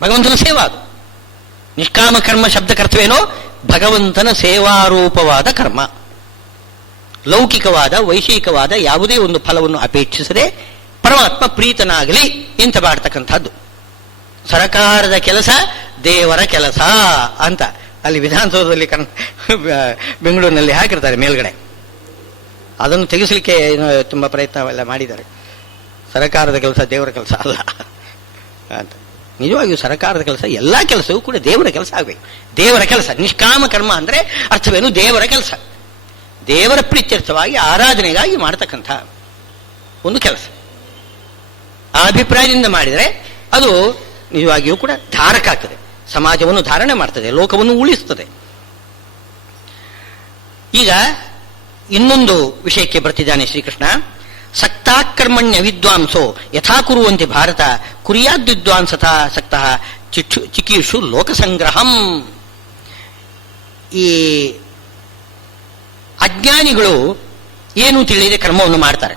ಭಗವಂತನ ಸೇವಾ ಅದು. ನಿಷ್ಕಾಮ ಕರ್ಮ ಶಬ್ದಕರ್ತವೇನೋ ಭಗವಂತನ ಸೇವಾರೂಪವಾದ ಕರ್ಮ. ಲೌಕಿಕವಾದ ವೈಷಯಿಕವಾದ ಯಾವುದೇ ಒಂದು ಫಲವನ್ನು ಅಪೇಕ್ಷಿಸದೆ ಪರಮಾತ್ಮ ಪ್ರೀತನಾಗಲಿ ಅಂತ ಮಾಡ್ತಕ್ಕಂಥದ್ದು. ಸರಕಾರದ ಕೆಲಸ ದೇವರ ಕೆಲಸ ಅಂತ ಅಲ್ಲಿ ವಿಧಾನಸೌಧದಲ್ಲಿ ಬೆಂಗಳೂರಿನಲ್ಲಿ ಹಾಕಿರ್ತಾರೆ ಮೇಲ್ಗಡೆ. ಅದನ್ನು ತೆಗೆಸಲಿಕ್ಕೆ ತುಂಬ ಪ್ರಯತ್ನವೆಲ್ಲ ಮಾಡಿದ್ದಾರೆ. ಸರಕಾರದ ಕೆಲಸ ದೇವರ ಕೆಲಸ ಅಲ್ಲ ಅಂತ. ನಿಜವಾಗಿಯೂ ಸರಕಾರದ ಕೆಲಸ, ಎಲ್ಲ ಕೆಲಸವೂ ಕೂಡ ದೇವರ ಕೆಲಸ ಆಗಬೇಕು. ದೇವರ ಕೆಲಸ ನಿಷ್ಕಾಮ ಕರ್ಮ ಅಂದರೆ ಅರ್ಥವೇನು? ದೇವರ ಕೆಲಸ, ದೇವರ ಪ್ರೀತ್ಯರ್ಥವಾಗಿ ಆರಾಧನೆಗಾಗಿ ಮಾಡತಕ್ಕಂಥ ಒಂದು ಕೆಲಸ. ಆ ಅಭಿಪ್ರಾಯದಿಂದ ಮಾಡಿದರೆ ಅದು ನಿಜವಾಗಿಯೂ ಕೂಡ ಧಾರಕ ಆಗ್ತದೆ, ಸಮಾಜವನ್ನು ಧಾರಣೆ ಮಾಡ್ತದೆ, ಲೋಕವನ್ನು ಉಳಿಸ್ತದೆ. ಈಗ ಇನ್ನೊಂದು ವಿಷಯಕ್ಕೆ ಬರ್ತಿದ್ದಾನೆ ಶ್ರೀಕೃಷ್ಣ. ಸಕ್ತಾಕರ್ಮಣ್ಯ ವಿದ್ವಾಂಸೋ ಯಥಾ ಕುರುವಂತೆ ಭಾರತ ಕುರಿಯಾದ್ವಿದ್ವಾಂಸತಾ ಸಕ್ತಃ ಚಿಕೀರ್ಷು ಲೋಕಸಂಗ್ರಹಂ. ಈ ಅಜ್ಞಾನಿಗಳು ಏನು ತಿಳಿಯದೆ ಕರ್ಮವನ್ನು ಮಾಡ್ತಾರೆ.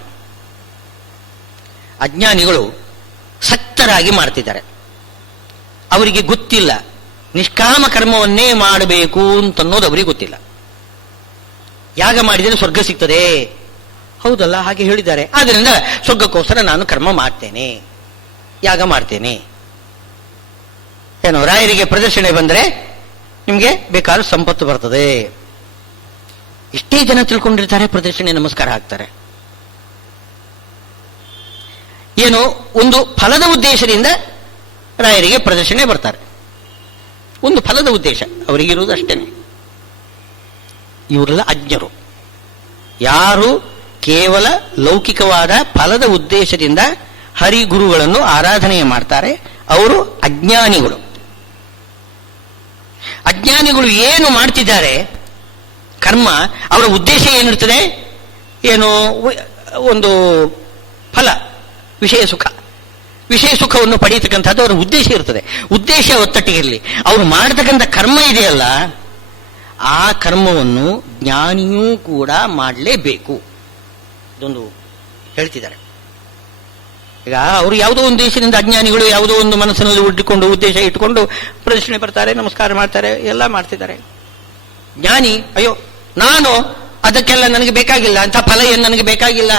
ಅಜ್ಞಾನಿಗಳು ಸಕ್ತರಾಗಿ ಮಾಡ್ತಿದ್ದಾರೆ. ಅವರಿಗೆ ಗೊತ್ತಿಲ್ಲ ನಿಷ್ಕಾಮ ಕರ್ಮವನ್ನೇ ಮಾಡಬೇಕು ಅಂತನ್ನೋದು ಅವರಿಗೆ ಗೊತ್ತಿಲ್ಲ. ಯಾಗ ಮಾಡಿದರೆ ಸ್ವರ್ಗ ಸಿಗ್ತದೆ, ಹೌದಲ್ಲ, ಹಾಗೆ ಹೇಳಿದ್ದಾರೆ. ಆದ್ದರಿಂದ ಸ್ವರ್ಗಕ್ಕೋಸ್ಕರ ನಾನು ಕರ್ಮ ಮಾಡ್ತೇನೆ, ಯಾಗ ಮಾಡ್ತೇನೆ. ಏನೋ ರಾಯರಿಗೆ ಪ್ರದರ್ಶನ ಬಂದರೆ ನಿಮಗೆ ಬೇಕಾದ ಸಂಪತ್ತು ಬರ್ತದೆ. ಇಷ್ಟೇ ಜನ ತಿಳ್ಕೊಂಡಿರ್ತಾರೆ, ಪ್ರದರ್ಶನ ನಮಸ್ಕಾರ ಹಾಕ್ತಾರೆ. ಏನೋ ಒಂದು ಫಲದ ಉದ್ದೇಶದಿಂದ ರಾಯರಿಗೆ ಪ್ರದರ್ಶನ ಬರ್ತಾರೆ. ಒಂದು ಫಲದ ಉದ್ದೇಶ ಅವರಿಗಿರುವುದು ಅಷ್ಟೇನೆ. ಇವರೆಲ್ಲ ಅಜ್ಞರು. ಯಾರು ಕೇವಲ ಲೌಕಿಕವಾದ ಫಲದ ಉದ್ದೇಶದಿಂದ ಹರಿಗುರುಗಳನ್ನು ಆರಾಧನೆ ಮಾಡ್ತಾರೆ ಅವರು ಅಜ್ಞಾನಿಗಳು. ಅಜ್ಞಾನಿಗಳು ಏನು ಮಾಡ್ತಿದ್ದಾರೆ ಕರ್ಮ, ಅವರ ಉದ್ದೇಶ ಏನಿರ್ತದೆ? ಏನು ಒಂದು ಫಲ, ವಿಷಯ ಸುಖ. ವಿಷಯ ಸುಖವನ್ನು ಪಡೆಯತಕ್ಕಂಥದ್ದು ಅವರ ಉದ್ದೇಶ ಇರ್ತದೆ. ಉದ್ದೇಶ ಒತ್ತಟ್ಟಿಗಿರಲಿ. ಅವರು ಮಾಡತಕ್ಕಂಥ ಕರ್ಮ ಇದೆಯಲ್ಲ, ಆ ಕರ್ಮವನ್ನು ಜ್ಞಾನಿಯೂ ಕೂಡ ಮಾಡಲೇಬೇಕು. ಇದೊಂದು ಹೇಳ್ತಿದ್ದಾರೆ. ಈಗ ಅವರು ಯಾವುದೋ ಒಂದು ದೇಶದಿಂದ ಅಜ್ಞಾನಿಗಳು ಯಾವುದೋ ಒಂದು ಮನಸ್ಸಿನಲ್ಲಿ ಉಡ್ಡಿಕೊಂಡು ಉದ್ದೇಶ ಇಟ್ಟುಕೊಂಡು ಪ್ರದರ್ಶನೆ ಬರ್ತಾರೆ, ನಮಸ್ಕಾರ ಮಾಡ್ತಾರೆ, ಎಲ್ಲ ಮಾಡ್ತಿದ್ದಾರೆ. ಜ್ಞಾನಿ ಅಯ್ಯೋ ನಾನು ಅದಕ್ಕೆಲ್ಲ ನನಗೆ ಬೇಕಾಗಿಲ್ಲ, ಅಂತ ಫಲ ಏನು ನನಗೆ ಬೇಕಾಗಿಲ್ಲ,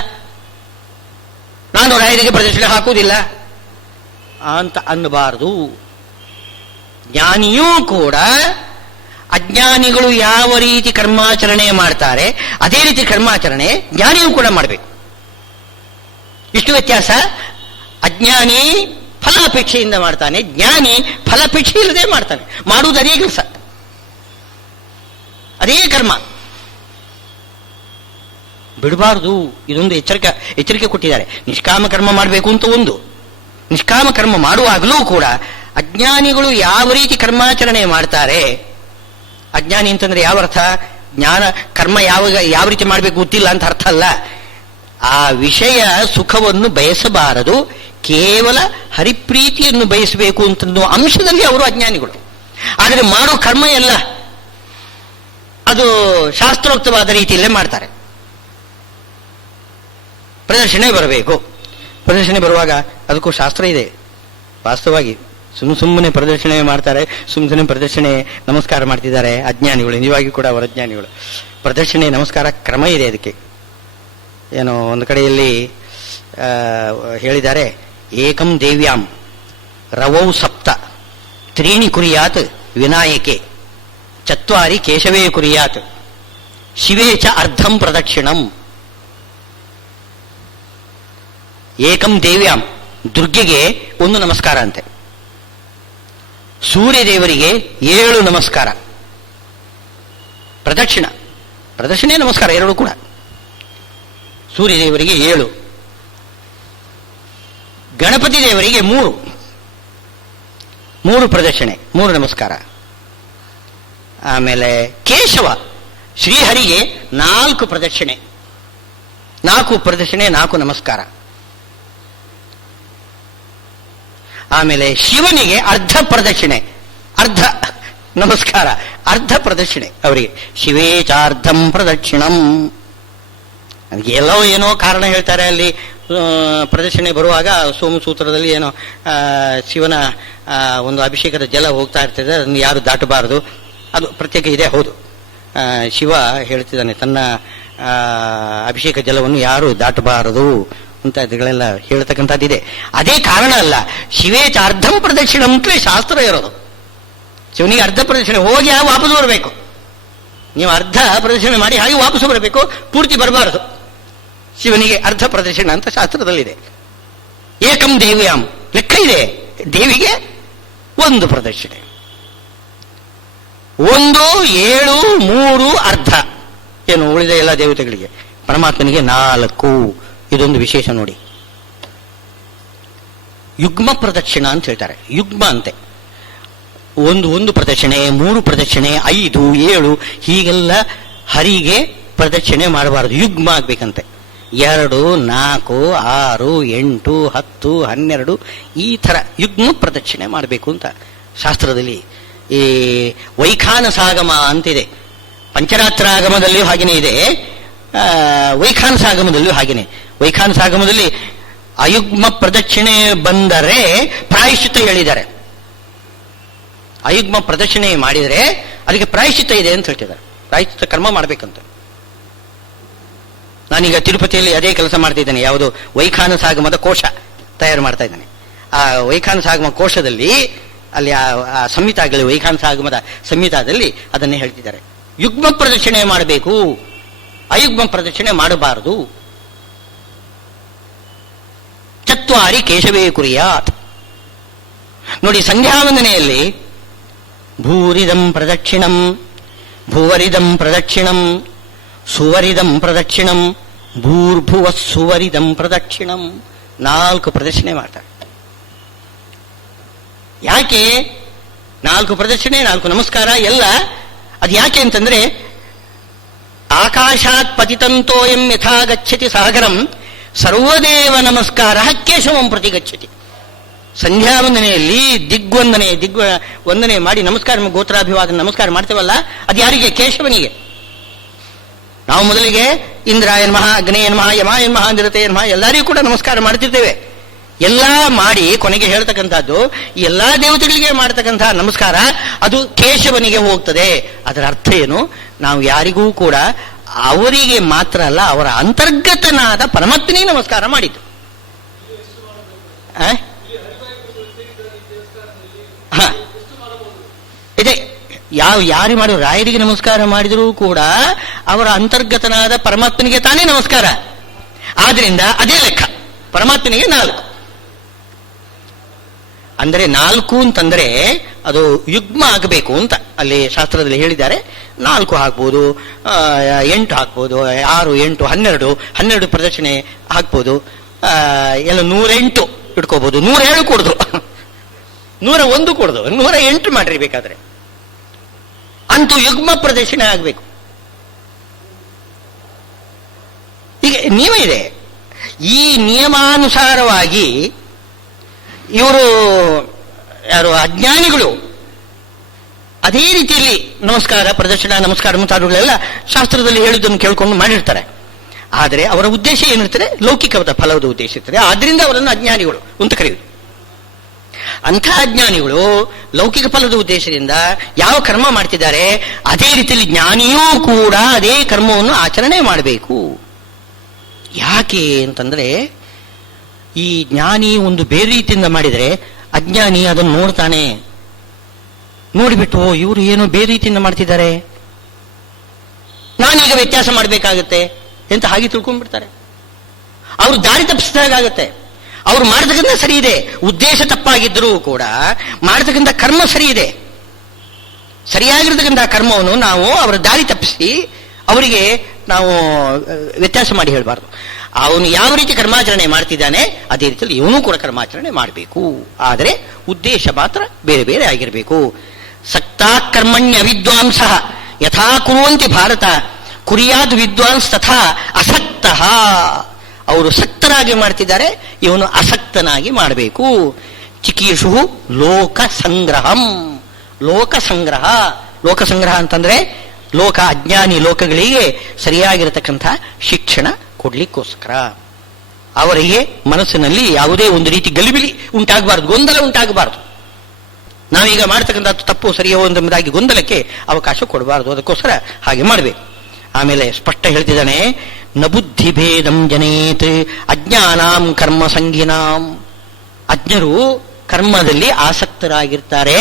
ನಾನು ರಾಯರಿಗೆ ಪ್ರದರ್ಶನ ಹಾಕುವುದಿಲ್ಲ ಅಂತ ಅನ್ನಬಾರದು. ಜ್ಞಾನಿಯೂ ಕೂಡ ಅಜ್ಞಾನಿಗಳು ಯಾವ ರೀತಿ ಕರ್ಮಾಚರಣೆ ಮಾಡ್ತಾರೆ ಅದೇ ರೀತಿ ಕರ್ಮಾಚರಣೆ ಜ್ಞಾನಿಯೂ ಕೂಡ ಮಾಡಬೇಕು. ಇಷ್ಟು ವ್ಯತ್ಯಾಸ. ಅಜ್ಞಾನಿ ಫಲಾಪೇಕ್ಷೆಯಿಂದ ಮಾಡ್ತಾನೆ, ಜ್ಞಾನಿ ಫಲಾಪೇಕ್ಷೆ ಇಲ್ಲದೆ ಮಾಡ್ತಾನೆ. ಮಾಡುವುದು ಅದೇ ಕೆಲಸ, ಅದೇ ಕರ್ಮ. ಬಿಡಬಾರದು. ಇದೊಂದು ಎಚ್ಚರಿಕೆ ಕೊಟ್ಟಿದ್ದಾರೆ. ನಿಷ್ಕಾಮ ಕರ್ಮ ಮಾಡಬೇಕು ಅಂತ ಒಂದು. ನಿಷ್ಕಾಮ ಕರ್ಮ ಮಾಡುವಾಗಲೂ ಕೂಡ ಅಜ್ಞಾನಿಗಳು ಯಾವ ರೀತಿ ಕರ್ಮಾಚರಣೆ ಮಾಡ್ತಾರೆ. ಅಜ್ಞಾನಿ ಅಂತಂದ್ರೆ ಯಾವ ಅರ್ಥ? ಜ್ಞಾನ ಕರ್ಮ ಯಾವ ರೀತಿ ಮಾಡಬೇಕು ಗೊತ್ತಿಲ್ಲ ಅಂತ ಅರ್ಥ ಅಲ್ಲ. ಆ ವಿಷಯ ಸುಖವನ್ನು ಬಯಸಬಾರದು, ಕೇವಲ ಹರಿಪ್ರೀತಿಯನ್ನು ಬಯಸಬೇಕು ಅಂತನ್ನೋ ಅಂಶದಲ್ಲಿ ಅವರು ಅಜ್ಞಾನಿಗಳು. ಆದರೆ ಮಾಡೋ ಕರ್ಮ ಎಲ್ಲ ಅದು ಶಾಸ್ತ್ರೋಕ್ತವಾದ ರೀತಿಯಲ್ಲೇ ಮಾಡ್ತಾರೆ. ಪ್ರದರ್ಶನ ಬರಬೇಕು. ಪ್ರದರ್ಶನ ಬರುವಾಗ ಅದಕ್ಕೂ ಶಾಸ್ತ್ರ ಇದೆ. ವಾಸ್ತವವಾಗಿ ಸುಮ್ಮನೆ ಪ್ರದರ್ಶನ ಮಾಡ್ತಾರೆ, ಸುಮ್ಮನೆ ಪ್ರದರ್ಶನೆ ನಮಸ್ಕಾರ ಮಾಡ್ತಿದ್ದಾರೆ ಅಜ್ಞಾನಿಗಳು. ನಿಜವಾಗಿ ಕೂಡ ಅವರು ಅಜ್ಞಾನಿಗಳು. ಪ್ರದರ್ಶನ ನಮಸ್ಕಾರ ಕ್ರಮ ಇದೆ ಅದಕ್ಕೆ. ಏನೋ ಒಂದು ಕಡೆಯಲ್ಲಿ ಹೇಳಿದ್ದಾರೆ, ಏಕಂ ದೇವ್ಯಾಂ ರವೌ ಸಪ್ತ ತ್ರೀಣಿ ಕುರಿಯಾತ್ ವಿನಾಯಕೆ ಚತ್ವಾರಿ ಕೇಶವೇ ಕುರಿಯಾತ್ ಶಿವೇ ಚ ಅರ್ಧಂ ಪ್ರದಕ್ಷಿಣಂ. ಏಕಂ ದೇವ್ಯಾಂ, ದುರ್ಗೆಗೆ ಒಂದು ನಮಸ್ಕಾರ ಅಂತೆ. ಸೂರ್ಯದೇವರಿಗೆ 7 ನಮಸ್ಕಾರ. ಪ್ರದಕ್ಷಿಣೆ ನಮಸ್ಕಾರ ಎರಡು ಕೂಡ. ಸೂರ್ಯದೇವರಿಗೆ 7, ಗಣಪತಿ ದೇವರಿಗೆ 3 ಪ್ರದಕ್ಷಿಣೆ, 3 ನಮಸ್ಕಾರ. ಆಮೇಲೆ ಕೇಶವ ಶ್ರೀಹರಿಗೆ 4 ಪ್ರದಕ್ಷಿಣೆ, 4 ನಮಸ್ಕಾರ. ಆಮೇಲೆ ಶಿವನಿಗೆ ಅರ್ಧ ಪ್ರದಕ್ಷಿಣೆ, ಅರ್ಧ ನಮಸ್ಕಾರ, ಅರ್ಧ ಪ್ರದಕ್ಷಿಣೆ ಅವರಿಗೆ. ಶಿವೇಚಾರ್ಧಂ ಪ್ರದಕ್ಷಿಣಂ. ಎಲ್ಲೋ ಏನೋ ಕಾರಣ ಹೇಳ್ತಾರೆ ಅಲ್ಲಿ. ಪ್ರದಕ್ಷಿಣೆ ಬರುವಾಗ ಸೋಮಸೂತ್ರದಲ್ಲಿ ಏನೋ ಶಿವನ ಒಂದು ಅಭಿಷೇಕದ ಜಲ ಹೋಗ್ತಾ ಇರ್ತದೆ, ಅದನ್ನು ಯಾರು ದಾಟಬಾರದು, ಅದು ಪ್ರತ್ಯೇಕ ಇದೆ. ಹೌದು, ಶಿವ ಹೇಳ್ತಿದ್ದಾನೆ ತನ್ನ ಅಭಿಷೇಕ ಜಲವನ್ನು ಯಾರು ದಾಟಬಾರದು ಅಂತ ಇದುಗಳೆಲ್ಲ ಹೇಳ್ತಕ್ಕಂಥದ್ದಿದೆ. ಅದೇ ಕಾರಣ ಅಲ್ಲ, ಶಿವೇಚ ಅರ್ಧಂ ಪ್ರದಕ್ಷಿಣ ಅಂತಲೇ ಶಾಸ್ತ್ರ ಇರೋದು. ಶಿವನಿಗೆ ಅರ್ಧ ಪ್ರದಕ್ಷಿಣೆ ಹೋಗಿ ವಾಪಸ್ ಬರಬೇಕು. ನೀವು ಅರ್ಧ ಪ್ರದಕ್ಷಿಣೆ ಮಾಡಿ ಹಾಗೆ ವಾಪಸ್ ಬರಬೇಕು, ಪೂರ್ತಿ ಬರಬಾರದು. ಶಿವನಿಗೆ ಅರ್ಧ ಪ್ರದಕ್ಷಿಣ ಅಂತ ಶಾಸ್ತ್ರದಲ್ಲಿದೆ. ಏಕಂ ದೇವ್ಯಾಂ ಲೆಕ್ಕ ಇದೆ, ದೇವಿಗೆ ಒಂದು ಪ್ರದಕ್ಷಿಣೆ, 1, 7, 3 ಅರ್ಧ. ಏನು ಉಳಿದ ಎಲ್ಲ ದೇವತೆಗಳಿಗೆ, ಪರಮಾತ್ಮನಿಗೆ 4. ಇದೊಂದು ವಿಶೇಷ ನೋಡಿ. ಯುಗ್ಮ ಪ್ರದಕ್ಷಿಣ ಅಂತ ಹೇಳ್ತಾರೆ. ಯುಗ್ಮ ಅಂತೆ, 1 ಪ್ರದಕ್ಷಿಣೆ, 3 ಪ್ರದಕ್ಷಿಣೆ, 5, 7 ಹೀಗೆಲ್ಲ ಹರಿಗೆ ಪ್ರದಕ್ಷಿಣೆ ಮಾಡಬಾರದು, ಯುಗ್ಮ ಆಗ್ಬೇಕಂತೆ. 2, 4, 6, 8, 10, 12 ಈ ಥರ ಯುಗ್ಮ ಪ್ರದಕ್ಷಿಣೆ ಮಾಡಬೇಕು ಅಂತ ಶಾಸ್ತ್ರದಲ್ಲಿ. ಈ ವೈಖಾನಸಾಗಮ ಅಂತಿದೆ, ಪಂಚರಾತ್ರಾಗಮದಲ್ಲಿಯೂ ಹಾಗೆಯೇ ಇದೆ, ವೈಖಾನಸಾಗಮದಲ್ಲಿಯೂ ಹಾಗೆಯೇ. ವೈಖಾನಸಾಗಮದಲ್ಲಿ ಅಯುಗ್ಮ ಪ್ರದಕ್ಷಿಣೆ ಬಂದರೆ ಪ್ರಾಯಶ್ಚಿತ್ತ ಹೇಳಿದ್ದಾರೆ. ಅಯುಗ್ಮ ಪ್ರದಕ್ಷಿಣೆ ಮಾಡಿದರೆ ಅದಕ್ಕೆ ಪ್ರಾಯಶ್ಚಿತ್ತ ಇದೆ ಅಂತ ಹೇಳ್ತಿದ್ದಾರೆ. ಪ್ರಾಯಶ್ಚಿತ್ತ ಕರ್ಮ ಮಾಡಬೇಕಂತ. ನಾನೀಗ ತಿರುಪತಿಯಲ್ಲಿ ಅದೇ ಕೆಲಸ ಮಾಡ್ತಾ ಇದ್ದೇನೆ. ಯಾವುದು ವೈಖಾನಸಾಗಮದ ಕೋಶ ತಯಾರು ಮಾಡ್ತಾ ಇದ್ದೇನೆ. ಆ ವೈಖಾನಸಾಗಮ ಕೋಶದಲ್ಲಿ ಅಲ್ಲಿ ಆ ಸಂಹಿತಾಗಲಿ, ವೈಖಾನಸಾಗಮದ ಸಂಹಿತಾದಲ್ಲಿ ಅದನ್ನೇ ಹೇಳ್ತಿದ್ದಾರೆ. ಯುಗ್ಮ ಪ್ರದಕ್ಷಿಣೆ ಮಾಡಬೇಕು, ಅಯುಗ್ಮ ಪ್ರದಕ್ಷಿಣೆ ಮಾಡಬಾರದು. ಚತ್ವಾರಿ ಕೇಶವೇ ಕುರಿಯಾತ್. ನೋಡಿ, ಸಂಧ್ಯಾವಂದನೆಯಲ್ಲಿ ಭೂರಿದಂ ಪ್ರದಕ್ಷಿಣಂ, ಭುವರಿದಂ ಪ್ರದಕ್ಷಿಣಂ, ಸುವರಿದಂ ಪ್ರದಕ್ಷಿಣಂ, ಭೂರ್ಭುವ ಸುವರಿದಂ ಪ್ರದಕ್ಷಿಣಂ 4 ಪ್ರದಕ್ಷಿಣೆ ಮಾಡ್ತಾರೆ. ಯಾಕೆ 4 ಪ್ರದಕ್ಷಿಣೆ, 4 ನಮಸ್ಕಾರ ಎಲ್ಲ? ಅದು ಯಾಕೆ ಅಂತಂದ್ರೆ, ಆಕಾಶಾತ್ ಪತಿತಂತೋಯಂ ಯಥಾ ಗಚ್ಚತಿ ಸಾಗರಂ ಸರ್ವದೇವ ನಮಸ್ಕಾರ ಕೇಶವಂ ಪ್ರತಿ ಗಚ್ಚತಿ. ಸಂಧ್ಯಾವಂದನೆಯಲ್ಲಿ ವಂದನೆ ಮಾಡಿ ನಮಸ್ಕಾರ, ಗೋತ್ರಾಭಿವಾದನ ನಮಸ್ಕಾರ ಮಾಡ್ತೇವಲ್ಲ, ಅದು ಯಾರಿಗೆ? ಕೇಶವನಿಗೆ. ನಾವು ಮೊದಲಿಗೆ ಇಂದ್ರಾಯ ನಮಃ, ಅಗ್ನೇಯ ನಮಃ, ಯಮಾಯ ನಮಃ, ನಿರತೆಯ ನಮಃ ಎಲ್ಲರಿಗೂ ಕೂಡ ನಮಸ್ಕಾರ ಮಾಡ್ತಿರ್ತೇವೆ. ಎಲ್ಲ ಮಾಡಿ ಕೊನೆಗೆ ಹೇಳ್ತಕ್ಕಂಥದ್ದು ಎಲ್ಲಾ ದೇವತೆಗಳಿಗೆ ಮಾಡತಕ್ಕಂತಹ ನಮಸ್ಕಾರ ಅದು ಕೇಶವನಿಗೆ ಹೋಗ್ತದೆ. ಅದರ ಅರ್ಥ ಏನು? ನಾವು ಯಾರಿಗೂ ಕೂಡ ಅವರಿಗೆ ಮಾತ್ರ ಅಲ್ಲ, ಅವರ ಅಂತರ್ಗತನಾದ ಪರಮಾತ್ಮನಿಗೆ ನಮಸ್ಕಾರ ಮಾಡಿದ್ದು. ಇದೆ ಯಾರಿಗೆ ಮಾಡಿ ರಾಯರಿಗೆ ನಮಸ್ಕಾರ ಮಾಡಿದರೂ ಕೂಡ ಅವರ ಅಂತರ್ಗತನಾದ ಪರಮಾತ್ಮನಿಗೆ ತಾನೇ ನಮಸ್ಕಾರ. ಆದ್ರಿಂದ ಅದೇ ಲೆಕ್ಕ. ಪರಮಾತ್ಮನಿಗೆ 4 ಅಂದರೆ 4 ಅಂತಂದ್ರೆ ಅದು ಯುಗ್ಮ ಆಗಬೇಕು ಅಂತ ಅಲ್ಲಿ ಶಾಸ್ತ್ರದಲ್ಲಿ ಹೇಳಿದ್ದಾರೆ. 4 ಹಾಕ್ಬೋದು, 8 ಹಾಕ್ಬೋದು, 6, 8, 12 ಪ್ರದಕ್ಷಿಣೆ ಹಾಕ್ಬೋದು. ಎಲ್ಲ 108 ಇಟ್ಕೋಬಹುದು. 107 ಕೊಡುದು, 101 ಕೊಡುದು, 108 ಮಾಡ್ರಿ ಬೇಕಾದ್ರೆ. ಅಂತೂ ಯುಗ್ಮ ಪ್ರದಕ್ಷಿಣೆ ಆಗಬೇಕು. ಈಗ ನಿಯಮ ಇದೆ. ಈ ನಿಯಮಾನುಸಾರವಾಗಿ ಇವರು ಯಾರು ಅಜ್ಞಾನಿಗಳು ಅದೇ ರೀತಿಯಲ್ಲಿ ನಮಸ್ಕಾರ, ಪ್ರದಕ್ಷಿಣ, ನಮಸ್ಕಾರ ಮುಂತಾದವುಗಳೆಲ್ಲ ಶಾಸ್ತ್ರದಲ್ಲಿ ಹೇಳುವುದನ್ನು ಕೇಳ್ಕೊಂಡು ಮಾಡಿರ್ತಾರೆ. ಆದರೆ ಅವರ ಉದ್ದೇಶ ಏನಿರ್ತದೆ? ಲೌಕಿಕವಾದ ಫಲದ ಉದ್ದೇಶ ಇರ್ತದೆ. ಆದ್ರಿಂದ ಅವರನ್ನು ಅಜ್ಞಾನಿಗಳು ಅಂತ ಕರೆಯುವುದು. ಅಂಥ ಅಜ್ಞಾನಿಗಳು ಲೌಕಿಕ ಫಲದ ಉದ್ದೇಶದಿಂದ ಯಾವ ಕರ್ಮ ಮಾಡ್ತಿದ್ದಾರೆ ಅದೇ ರೀತಿಯಲ್ಲಿ ಜ್ಞಾನಿಯೂ ಕೂಡ ಅದೇ ಕರ್ಮವನ್ನು ಆಚರಣೆ ಮಾಡಬೇಕು. ಯಾಕೆ ಅಂತಂದ್ರೆ, ಈ ಜ್ಞಾನಿ ಒಂದು ಬೇರೆ ರೀತಿಯಿಂದ ಮಾಡಿದರೆ ಅಜ್ಞಾನಿ ಅದನ್ನು ನೋಡ್ತಾನೆ. ನೋಡಿಬಿಟ್ಟು ಇವರು ಏನೋ ಬೇರೆ ರೀತಿಯಿಂದ ಮಾಡ್ತಿದ್ದಾರೆ, ನಾನೀಗ ವ್ಯತ್ಯಾಸ ಮಾಡಬೇಕಾಗತ್ತೆ ಅಂತ ಹಾಗೆ ತಿಳ್ಕೊಂಡ್ಬಿಡ್ತಾರೆ. ಅವರು ದಾರಿ ತಪ್ಪಿಸಿದಾಗತ್ತೆ. ಅವ್ರು ಮಾಡತಕ್ಕಂಥ ಸರಿ ಇದೆ, ಉದ್ದೇಶ ತಪ್ಪಾಗಿದ್ದರೂ ಕೂಡ ಮಾಡತಕ್ಕಂಥ ಕರ್ಮ ಸರಿ ಇದೆ. ಸರಿಯಾಗಿರ್ತಕ್ಕಂಥ ಕರ್ಮವನ್ನು ನಾವು ಅವರ ದಾರಿ ತಪ್ಪಿಸಿ ಅವರಿಗೆ ನಾವು ವ್ಯತ್ಯಾಸ ಮಾಡಿ ಹೇಳಬಾರ್ದು. ಅವನು ಯಾವ ರೀತಿ ಕರ್ಮಾಚರಣೆ ಮಾಡ್ತಿದ್ದಾನೆ ಅದೇ ರೀತಿಯಲ್ಲಿ ಇವನು ಕೂಡ ಕರ್ಮಾಚರಣೆ ಮಾಡಬೇಕು. ಆದರೆ ಉದ್ದೇಶ ಮಾತ್ರ ಬೇರೆ ಬೇರೆ ಆಗಿರಬೇಕು. ಸಕ್ತಾ ಕರ್ಮಣ್ಯ ವಿದ್ವಾಂಸ ಯಥಾ ಕುರುವಂತಿ ಭಾರತ ಕುರಿಯಾದ್ ವಿದ್ವಾಂಸ್ ತಥಾ ಅಸಕ್ತ. ಅವರು ಸಕ್ತರಾಗಿ ಮಾಡ್ತಿದ್ದಾರೆ, ಇವನು ಅಸಕ್ತನಾಗಿ ಮಾಡಬೇಕು. ಚಿಕೀಷು ಲೋಕ ಸಂಗ್ರಹಂ. ಲೋಕ ಸಂಗ್ರಹ. ಲೋಕ ಸಂಗ್ರಹ ಅಂತಂದ್ರೆ ಲೋಕ ಅಜ್ಞಾನಿ ಲೋಕಗಳಿಗೆ ಸರಿಯಾಗಿರತಕ್ಕಂಥ ಶಿಕ್ಷಣ ಕೊಡ್ಲಿಕ್ಕೋಸ್ಕರ. ಅವರಿಗೆ ಮನಸ್ಸಿನಲ್ಲಿ ಯಾವುದೇ ಒಂದು ರೀತಿ ಗಲಿಬಿಲಿ ಉಂಟಾಗಬಾರದು, ಗೊಂದಲ ಉಂಟಾಗಬಾರದು. ನಾವೀಗ ಮಾಡ್ತಕ್ಕಂಥ ತಪ್ಪು ಸರಿಯೋ ಎಂಬುದಾಗಿ ಗೊಂದಲಕ್ಕೆ ಅವಕಾಶ ಕೊಡಬಾರದು. ಅದಕ್ಕೋಸ್ಕರ ಹಾಗೆ ಮಾಡಬೇಕು. ಆಮೇಲೆ ಸ್ಪಷ್ಟ ಹೇಳ್ತಿದ್ದಾನೆ, ನ ಬುದ್ಧಿ ಭೇದಂ ಜನೇತ್ ಅಜ್ಞಾನಾಂ ಕರ್ಮ ಸಂಗಿನಾಂ. ಅಜ್ಞರು ಕರ್ಮದಲ್ಲಿ ಆಸಕ್ತರಾಗಿರ್ತಾರೆ.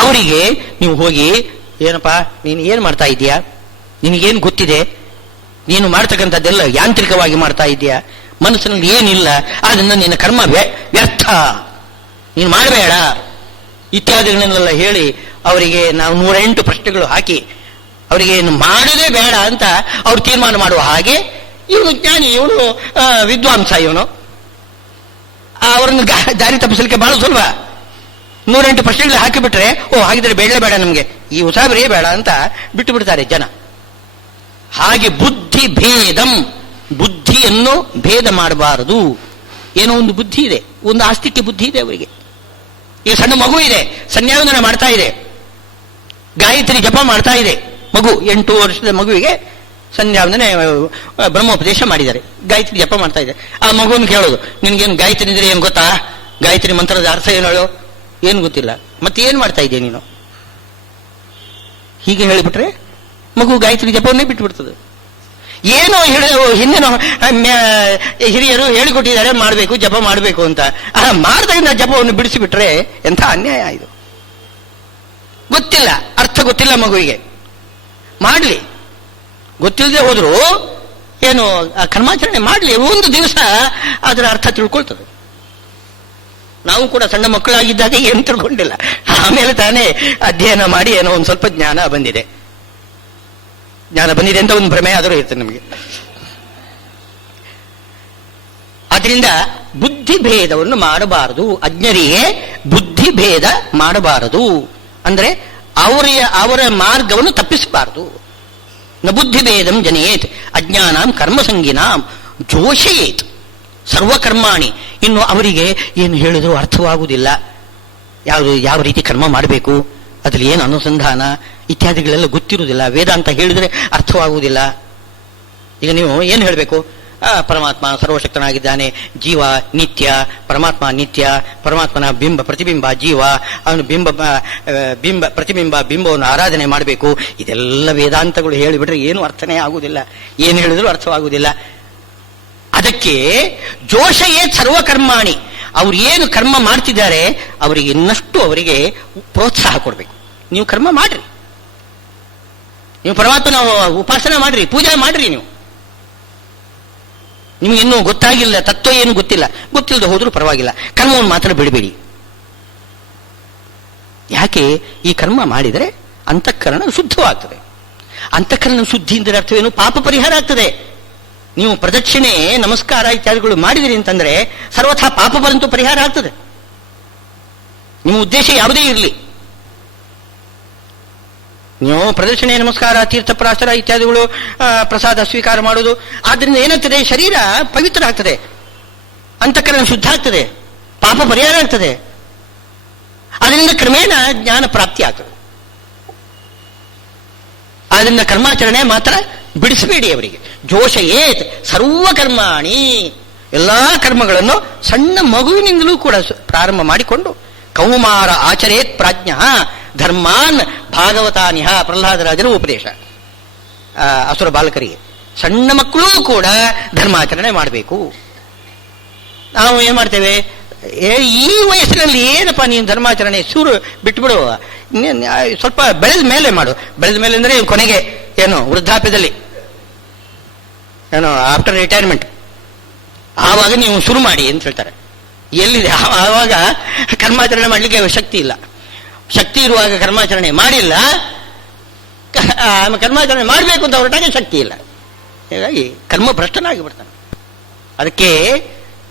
ಅವರಿಗೆ ನೀವು ಹೋಗಿ, ಏನಪ್ಪಾ ನೀನು ಏನು ಮಾಡ್ತಾ ಇದೀಯಾ, ನಿನಗೇನು ಗೊತ್ತಿದೆ, ನೀನು ಮಾಡ್ತಕ್ಕಂಥದ್ದೆಲ್ಲ ಯಾಂತ್ರಿಕವಾಗಿ ಮಾಡ್ತಾ ಇದೆಯಾ, ಮನಸ್ಸಿನಲ್ಲಿ ಏನಿಲ್ಲ, ಅದನ್ನ ನಿನ್ನ ಕರ್ಮ ವ್ಯರ್ಥ, ನೀನು ಮಾಡಬೇಡ ಇತ್ಯಾದಿಗಳನ್ನೆಲ್ಲ ಹೇಳಿ ಅವರಿಗೆ ನಾವು 108 ಪ್ರಶ್ನೆಗಳು ಹಾಕಿ ಅವರಿಗೆ ಏನು ಮಾಡೋದೇ ಬೇಡ ಅಂತ ಅವ್ರು ತೀರ್ಮಾನ ಮಾಡುವ ಹಾಗೆ, ಇವನು ಜ್ಞಾನಿ, ಇವನು ವಿದ್ವಾಂಸ, ಇವನು ಅವರನ್ನು ದಾರಿ ತಪ್ಪಿಸಲಿಕ್ಕೆ ಬಹಳ ಸುಲಭ. 108 ಪ್ರಶ್ನೆಗಳು ಹಾಕಿಬಿಟ್ರೆ, ಓ ಹಾಗಿದ್ರೆ ಬೇಡ ಬೇಡ ನಮಗೆ ಈ ಉಸಾಬರಿಯೇ ಬೇಡ ಅಂತ ಬಿಟ್ಟು ಬಿಡ್ತಾರೆ ಜನ. ಹಾಗೆ ಬುದ್ಧಿ ಭೇದಂ, ಬುದ್ಧಿಯನ್ನು ಭೇದ ಮಾಡಬಾರದು. ಏನೋ ಒಂದು ಬುದ್ಧಿ ಇದೆ, ಒಂದು ಆಸ್ತಿಕ್ಯ ಬುದ್ಧಿ ಇದೆ ಅವರಿಗೆ. ಈಗ ಸಣ್ಣ ಮಗು ಇದೆ, ಸಂಧ್ಯಾವಂದನ ಮಾಡ್ತಾ ಇದೆ, ಗಾಯತ್ರಿ ಜಪ ಮಾಡ್ತಾ ಇದೆ ಮಗು, 8 ವರ್ಷದ ಮಗುವಿಗೆ ಸಂಧ್ಯಾವಂದನೆ ಬ್ರಹ್ಮೋಪದೇಶ ಮಾಡಿದ್ದಾರೆ, ಗಾಯತ್ರಿ ಜಪ ಮಾಡ್ತಾ ಇದೆ. ಆ ಮಗುವನ್ನು ಕೇಳೋದು, ನಿನ್ಗೇನು ಗಾಯತ್ರಿ ಇದ್ರೆ ಏನು ಗೊತ್ತಾ, ಗಾಯತ್ರಿ ಮಂತ್ರದ ಅರ್ಥ ಏನು ಹೇಳೋ, ಏನು ಗೊತ್ತಿಲ್ಲ, ಮತ್ತೆ ಏನು ಮಾಡ್ತಾ ಇದೆಯಾ ನೀನು, ಹೀಗೆ ಹೇಳಿಬಿಟ್ರೆ ಮಗು ಗಾಯತ್ರಿ ಜಪವನ್ನೇ ಬಿಟ್ಟುಬಿಡ್ತದೆ. ಏನೋ ಹಿಂದಿನ ಹಿರಿಯರು ಹೇಳಿಕೊಟ್ಟಿದ್ದಾರೆ ಮಾಡಬೇಕು, ಜಪ ಮಾಡಬೇಕು ಅಂತ, ಮಾಡಿದಾಗ ಜಪವನ್ನು ಬಿಡಿಸಿಬಿಟ್ರೆ ಎಂಥ ಅನ್ಯಾಯ ಇದು. ಗೊತ್ತಿಲ್ಲ, ಅರ್ಥ ಗೊತ್ತಿಲ್ಲ ಮಗುವಿಗೆ, ಮಾಡಲಿ, ಗೊತ್ತಿಲ್ಲದೆ ಹೋದ್ರು ಏನು ಕರ್ಮಾಚರಣೆ ಮಾಡಲಿ, ಒಂದು ದಿವಸ ಅದರ ಅರ್ಥ ತಿಳ್ಕೊಳ್ತದೆ. ನಾವು ಕೂಡ ಸಣ್ಣ ಮಕ್ಕಳಾಗಿದ್ದಾಗ ಏನು ತಿಳ್ಕೊಂಡಿಲ್ಲ, ಆಮೇಲೆ ತಾನೇ ಅಧ್ಯಯನ ಮಾಡಿ ಏನೋ ಒಂದು ಸ್ವಲ್ಪ ಜ್ಞಾನ ಬಂದಿದೆ ಅಂತ ಒಂದು ಭ್ರಮೆ ಆದರೂ ಇರ್ತದೆ ನಮಗೆ. ಅದರಿಂದ ಬುದ್ಧಿ ಭೇದವನ್ನು ಮಾಡಬಾರದು, ಅಜ್ಞರಿಗೆ ಬುದ್ಧಿ ಭೇದ ಮಾಡಬಾರದು ಅಂದ್ರೆ ಅವರ ಮಾರ್ಗವನ್ನು ತಪ್ಪಿಸಬಾರದು. ನ ಬುದ್ಧಿ ಭೇದಂ ಜನೇತ್ ಅಜ್ಞಾನಾಂ ಕರ್ಮಸಂಗಿನಾಂ ಜೋಷಯೇತ್ ಸರ್ವಕರ್ಮಾಣಿ. ಇನ್ನು ಅವರಿಗೆ ಏನು ಹೇಳಿದ್ರು ಅರ್ಥವಾಗುವುದಿಲ್ಲ, ಯಾವ ರೀತಿ ಕರ್ಮ ಮಾಡಬೇಕು, ಅದ್ರಲ್ಲಿ ಏನು ಅನುಸಂಧಾನ ಇತ್ಯಾದಿಗಳೆಲ್ಲ ಗೊತ್ತಿರುವುದಿಲ್ಲ, ವೇದಾಂತ ಹೇಳಿದರೆ ಅರ್ಥವಾಗುವುದಿಲ್ಲ. ಈಗ ನೀವು ಏನು ಹೇಳಬೇಕು, ಪರಮಾತ್ಮ ಸರ್ವಶಕ್ತನಾಗಿದ್ದಾನೆ, ಜೀವ ನಿತ್ಯ, ಪರಮಾತ್ಮ ನಿತ್ಯ, ಪರಮಾತ್ಮನ ಬಿಂಬ ಪ್ರತಿಬಿಂಬ ಜೀವ, ಅವನು ಬಿಂಬ ಪ್ರತಿಬಿಂಬ ಬಿಂಬವನ್ನು ಆರಾಧನೆ ಮಾಡಬೇಕು, ಇದೆಲ್ಲ ವೇದಾಂತಗಳು ಹೇಳಿಬಿಟ್ರೆ ಏನು ಅರ್ಥನೇ ಆಗುವುದಿಲ್ಲ, ಏನು ಹೇಳಿದ್ರು ಅರ್ಥವಾಗುವುದಿಲ್ಲ. ಅದಕ್ಕೆ ಜೋಷಯೇ ಸರ್ವಕರ್ಮಾಣಿ, ಅವ್ರು ಏನು ಕರ್ಮ ಮಾಡ್ತಿದ್ದಾರೆ ಅವರಿಗೆ ಇನ್ನಷ್ಟು ಅವರಿಗೆ ಪ್ರೋತ್ಸಾಹ ಕೊಡಬೇಕು. ನೀವು ಕರ್ಮ ಮಾಡ್ರಿ, ನೀವು ಪರಮಾತ್ಮನ ಉಪಾಸನೆ ಮಾಡ್ರಿ, ಪೂಜೆ ಮಾಡ್ರಿ, ನಿಮ್ಗೆ ಇನ್ನೂ ಗೊತ್ತಾಗಿಲ್ಲ, ತತ್ವ ಏನು ಗೊತ್ತಿಲ್ಲದೆ ಹೋದ್ರೂ ಪರವಾಗಿಲ್ಲ, ಕರ್ಮವನ್ನು ಮಾತ್ರ ಬಿಡಬೇಡಿ. ಯಾಕೆ, ಈ ಕರ್ಮ ಮಾಡಿದರೆ ಅಂತಃಕರಣ ಶುದ್ಧವಾಗ್ತದೆ. ಅಂತಃಕರಣ ಶುದ್ಧಿ ಅಂದರೆ ಅರ್ಥವೇನು, ಪಾಪ ಪರಿಹಾರ ಆಗ್ತದೆ. ನೀವು ಪ್ರದಕ್ಷಿಣೆ ನಮಸ್ಕಾರ ಇತ್ಯಾದಿಗಳು ಮಾಡಿದಿರಿ ಅಂತಂದ್ರೆ ಸರ್ವಥಾ ಪಾಪ ಬಂತು ಪರಿಹಾರ ಆಗ್ತದೆ. ನಿಮ್ಮ ಉದ್ದೇಶ ಯಾವುದೇ ಇರಲಿ, ನೀವು ಪ್ರದಕ್ಷಿಣೆ ನಮಸ್ಕಾರ ತೀರ್ಥಪ್ರಾಶರ ಇತ್ಯಾದಿಗಳು ಪ್ರಸಾದ ಸ್ವೀಕಾರ ಮಾಡೋದು, ಆದ್ರಿಂದ ಏನಾಗ್ತದೆ, ಶರೀರ ಪವಿತ್ರ ಆಗ್ತದೆ, ಅಂತಃಕರಣ ಶುದ್ಧ ಆಗ್ತದೆ, ಪಾಪ ಪರಿಹಾರ ಆಗ್ತದೆ. ಅದರಿಂದ ಕ್ರಮೇಣ ಜ್ಞಾನ ಪ್ರಾಪ್ತಿ ಆಗ್ತದೆ. ಆದ್ರಿಂದ ಕರ್ಮಾಚರಣೆ ಮಾತ್ರ ಬಿಡಿಸಬೇಡಿ ಅವರಿಗೆ. ಜೋಷಯೇತ್ ಸರ್ವಕರ್ಮಾಣಿ, ಎಲ್ಲಾ ಕರ್ಮಗಳನ್ನು ಸಣ್ಣ ಮಗುವಿನಿಂದಲೂ ಕೂಡ ಪ್ರಾರಂಭ ಮಾಡಿಕೊಂಡು ಕೌಮಾರ ಆಚರೇತ್ ಪ್ರಾಜ್ಞ ಧರ್ಮಾನ್ ಭಾಗವತಾನಿಹ, ಪ್ರಹ್ಲಾದರಾಜರ ಉಪದೇಶ ಅಸುರ ಬಾಲಕರಿಗೆ. ಸಣ್ಣ ಮಕ್ಕಳೂ ಕೂಡ ಧರ್ಮಾಚರಣೆ ಮಾಡಬೇಕು. ನಾವು ಏನ್ ಮಾಡ್ತೇವೆ, ಈ ವಯಸ್ಸಿನಲ್ಲಿ ಏನಪ್ಪ ನೀನು ಧರ್ಮಾಚರಣೆ ಸೂರು ಬಿಟ್ಬಿಡು, ಸ್ವಲ್ಪ ಬೆಳೆದ ಮೇಲೆ ಮಾಡು. ಬೆಳೆದ ಮೇಲೆ ಅಂದ್ರೆ ಕೊನೆಗೆ ಏನು ವೃದ್ಧಾಪ್ಯದಲ್ಲಿ ಏನೋ ಆಫ್ಟರ್ ರಿಟೈರ್ಮೆಂಟ್ ಆವಾಗ ನೀವು ಶುರು ಮಾಡಿ ಅಂತ ಹೇಳ್ತಾರೆ. ಎಲ್ಲಿದೆ ಆವಾಗ ಕರ್ಮಾಚರಣೆ ಮಾಡಲಿಕ್ಕೆ ಶಕ್ತಿ ಇಲ್ಲ. ಶಕ್ತಿ ಇರುವಾಗ ಕರ್ಮಾಚರಣೆ ಮಾಡಿಲ್ಲ, ಕರ್ಮಾಚರಣೆ ಮಾಡಬೇಕು ಅಂತ ಹೊರಟಾಗ ಶಕ್ತಿ ಇಲ್ಲ. ಹೀಗಾಗಿ ಕರ್ಮ ಭ್ರಷ್ಟನಾಗಿ ಬಿಡ್ತಾನೆ. ಅದಕ್ಕೆ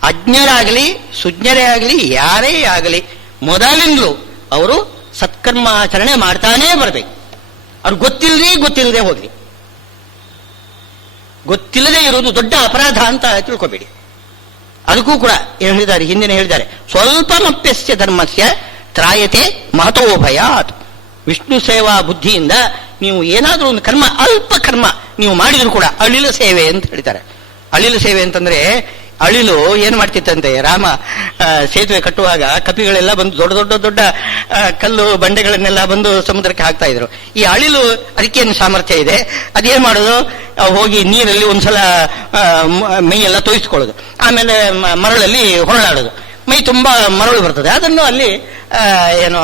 ಅಜ್ಞರಾಗಲಿ ಸುಜ್ಞರೇ ಆಗಲಿ ಯಾರೇ ಆಗಲಿ ಮೊದಲಿಂದಲೂ ಅವರು ಸತ್ಕರ್ಮಾಚರಣೆ ಮಾಡ್ತಾನೇ ಬರಬೇಕು. ಅವ್ರು ಗೊತ್ತಿಲ್ಲದೆ ಹೋಗ್ಲಿ. ಗೊತ್ತಿಲ್ಲದೆ ಇರುವುದು ದೊಡ್ಡ ಅಪರಾಧ ಅಂತ ತಿಳ್ಕೊಬೇಡಿ. ಅದಕ್ಕೂ ಕೂಡ ಹೇಳಿದ್ದಾರೆ, ಹಿಂದಿನ ಹೇಳಿದ್ದಾರೆ, ಸ್ವಲ್ಪಮಪ್ಯಸ್ಯ ಧರ್ಮಸ್ಯ ತ್ರಾಯತೆ ಮಹತೋ ಭಯಾತ್. ವಿಷ್ಣು ಸೇವಾ ಬುದ್ಧಿಯಿಂದ ನೀವು ಏನಾದರೂ ಒಂದು ಕರ್ಮ, ಅಲ್ಪ ಕರ್ಮ ನೀವು ಮಾಡಿದ್ರು ಕೂಡ ಅಳಿಲ ಸೇವೆ ಅಂತ ಹೇಳ್ತಾರೆ. ಅಳಿಲ ಸೇವೆ ಅಂತಂದ್ರೆ ಅಳಿಲು ಏನ್ ಮಾಡ್ತಿತ್ತಂತೆ, ರಾಮ ಸೇತುವೆ ಕಟ್ಟುವಾಗ ಕಪಿಗಳೆಲ್ಲ ಬಂದು ದೊಡ್ಡ ದೊಡ್ಡ ದೊಡ್ಡ ಕಲ್ಲು ಬಂಡೆಗಳನ್ನೆಲ್ಲ ಬಂದು ಸಮುದ್ರಕ್ಕೆ ಹಾಕ್ತಾ ಇದ್ರು. ಈ ಅಳಿಲು ಅದಕ್ಕೇನು ಸಾಮರ್ಥ್ಯ ಇದೆ, ಅದೇನ್ ಮಾಡೋದು, ಹೋಗಿ ನೀರಲ್ಲಿ ಒಂದ್ಸಲ ಮೈಯೆಲ್ಲ ತೋಯಿಸ್ಕೊಳ್ಳೋದು, ಆಮೇಲೆ ಮರಳಲ್ಲಿ ಹೊರಳಾಡೋದು, ಮೈ ತುಂಬಾ ಮರಳು ಬರ್ತದೆ, ಅದನ್ನು ಅಲ್ಲಿ ಏನೋ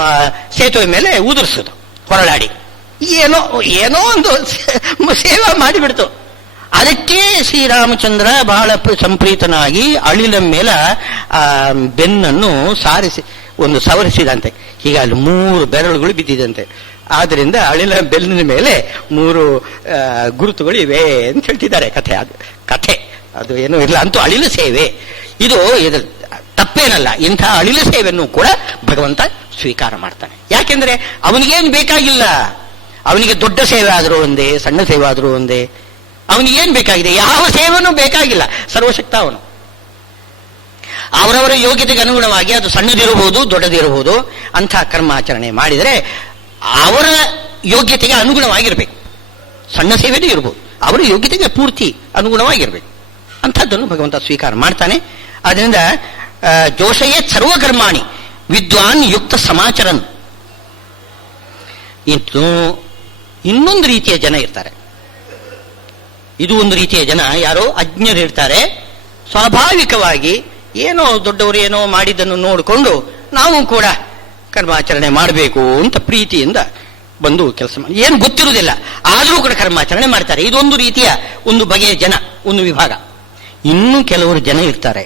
ಸೇತುವೆ ಮೇಲೆ ಉದುರಿಸೋದು ಹೊರಳಾಡಿ. ಏನೋ ಏನೋ ಒಂದು ಸೇವೆ ಮಾಡಿಬಿಡ್ತು. ಅದಕ್ಕೆ ಶ್ರೀರಾಮಚಂದ್ರ ಬಹಳ ಸಂಪ್ರೀತನಾಗಿ ಅಳಿಲ ಮೇಲೆ ಬೆನ್ನನ್ನು ಸಾರಿಸಿ ಒಂದು ಸವರಿಸಿದಂತೆ. ಈಗ ಅಲ್ಲಿ 3 ಬೆರಳುಗಳು ಬಿದ್ದಿದಂತೆ. ಆದ್ರಿಂದ ಅಳಿಲ ಬೆನ್ನಿನ ಮೇಲೆ 3 ಗುರುತುಗಳು ಇವೆ ಅಂತ ಹೇಳ್ತಿದ್ದಾರೆ. ಕಥೆ ಅದು ಏನೂ ಇಲ್ಲ, ಅಂತೂ ಅಳಿಲ ಸೇವೆ ಇದು ತಪ್ಪೇನಲ್ಲ. ಇಂಥ ಅಳಿಲ ಸೇವೆಯನ್ನು ಕೂಡ ಭಗವಂತ ಸ್ವೀಕಾರ ಮಾಡ್ತಾನೆ. ಯಾಕೆಂದ್ರೆ ಅವನಿಗೇನು ಬೇಕಾಗಿಲ್ಲ, ಅವನಿಗೆ ದೊಡ್ಡ ಸೇವೆ ಆದರೂ ಒಂದೇ, ಸಣ್ಣ ಸೇವೆ ಆದರೂ ಒಂದೇ, ಅವನಿಗೇನು ಬೇಕಾಗಿದೆ, ಯಾವ ಸೇವೆನೂ ಬೇಕಾಗಿಲ್ಲ, ಸರ್ವಶಕ್ತ ಅವನು. ಅವರವರ ಯೋಗ್ಯತೆಗೆ ಅನುಗುಣವಾಗಿ ಅದು ಸಣ್ಣದಿರಬಹುದು ದೊಡ್ಡದಿರಬಹುದು, ಅಂಥ ಕರ್ಮಾಚರಣೆ ಮಾಡಿದರೆ ಅವರ ಯೋಗ್ಯತೆಗೆ ಅನುಗುಣವಾಗಿರ್ಬೇಕು. ಸಣ್ಣ ಸೇವೆನೇ ಇರಬಹುದು, ಅವರ ಯೋಗ್ಯತೆಗೆ ಪೂರ್ತಿ ಅನುಗುಣವಾಗಿರ್ಬೇಕು. ಅಂಥದ್ದನ್ನು ಭಗವಂತ ಸ್ವೀಕಾರ ಮಾಡ್ತಾನೆ. ಅದರಿಂದ ಜೋಷಯೇ ಸರ್ವಕರ್ಮಾಣಿ ವಿದ್ವಾನ್ ಯುಕ್ತ ಸಮಾಚರನ್. ಇನ್ನೊಂದು ರೀತಿಯ ಜನ ಇರ್ತಾರೆ. ಇದು ಒಂದು ರೀತಿಯ ಜನ, ಯಾರೋ ಅಜ್ಞರು ಇರ್ತಾರೆ. ಸ್ವಾಭಾವಿಕವಾಗಿ ಏನೋ ದೊಡ್ಡವರು ಏನೋ ಮಾಡಿದ್ದನ್ನು ನೋಡಿಕೊಂಡು ನಾವು ಕೂಡ ಕರ್ಮಾಚರಣೆ ಮಾಡಬೇಕು ಅಂತ ಪ್ರೀತಿಯಿಂದ ಬಂದು ಕೆಲಸ ಮಾಡಿ, ಏನು ಗೊತ್ತಿರುವುದಿಲ್ಲ ಆದರೂ ಕೂಡ ಕರ್ಮಾಚರಣೆ ಮಾಡ್ತಾರೆ. ಇದೊಂದು ರೀತಿಯ ಒಂದು ಬಗೆಯ ಜನ, ಒಂದು ವಿಭಾಗ. ಇನ್ನೂ ಕೆಲವರು ಜನ ಇರ್ತಾರೆ,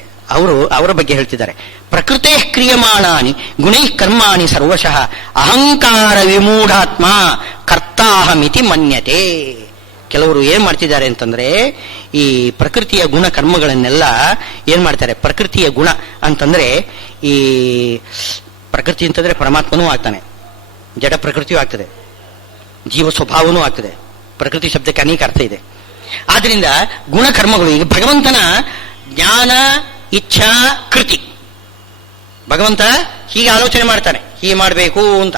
ಅವರ ಬಗ್ಗೆ ಹೇಳ್ತಿದ್ದಾರೆ. ಪ್ರಕೃತೇ ಕ್ರಿಯಮಾಣಾನಿ ಗುಣೈ ಕರ್ಮಾಣಿ ಸರ್ವಶಃ ಅಹಂಕಾರ ವಿಮೂಢಾತ್ಮ ಕರ್ತಾಹಮಿತಿ ಮನ್ಯತೆ. ಕೆಲವರು ಏನ್ ಮಾಡ್ತಿದ್ದಾರೆ ಅಂತಂದ್ರೆ, ಈ ಪ್ರಕೃತಿಯ ಗುಣ ಕರ್ಮಗಳನ್ನೆಲ್ಲ ಏನ್ ಮಾಡ್ತಾರೆ, ಪ್ರಕೃತಿಯ ಗುಣ ಅಂತಂದ್ರೆ ಈ ಪ್ರಕೃತಿ ಅಂತಂದ್ರೆ ಪರಮಾತ್ಮನೂ ಆಗ್ತಾನೆ, ಜಡ ಪ್ರಕೃತಿಯೂ ಆಗ್ತದೆ, ಜೀವ ಸ್ವಭಾವನೂ ಆಗ್ತದೆ. ಪ್ರಕೃತಿ ಶಬ್ದಕ್ಕೆ ಅನೇಕ ಅರ್ಥ ಇದೆ. ಆದ್ರಿಂದ ಗುಣಕರ್ಮಗಳು, ಈಗ ಭಗವಂತನ ಜ್ಞಾನ ಇಚ್ಛಾ ಕೃತಿ, ಭಗವಂತ ಹೀಗೆ ಆಲೋಚನೆ ಮಾಡ್ತಾನೆ, ಹೀಗೆ ಮಾಡಬೇಕು ಅಂತ,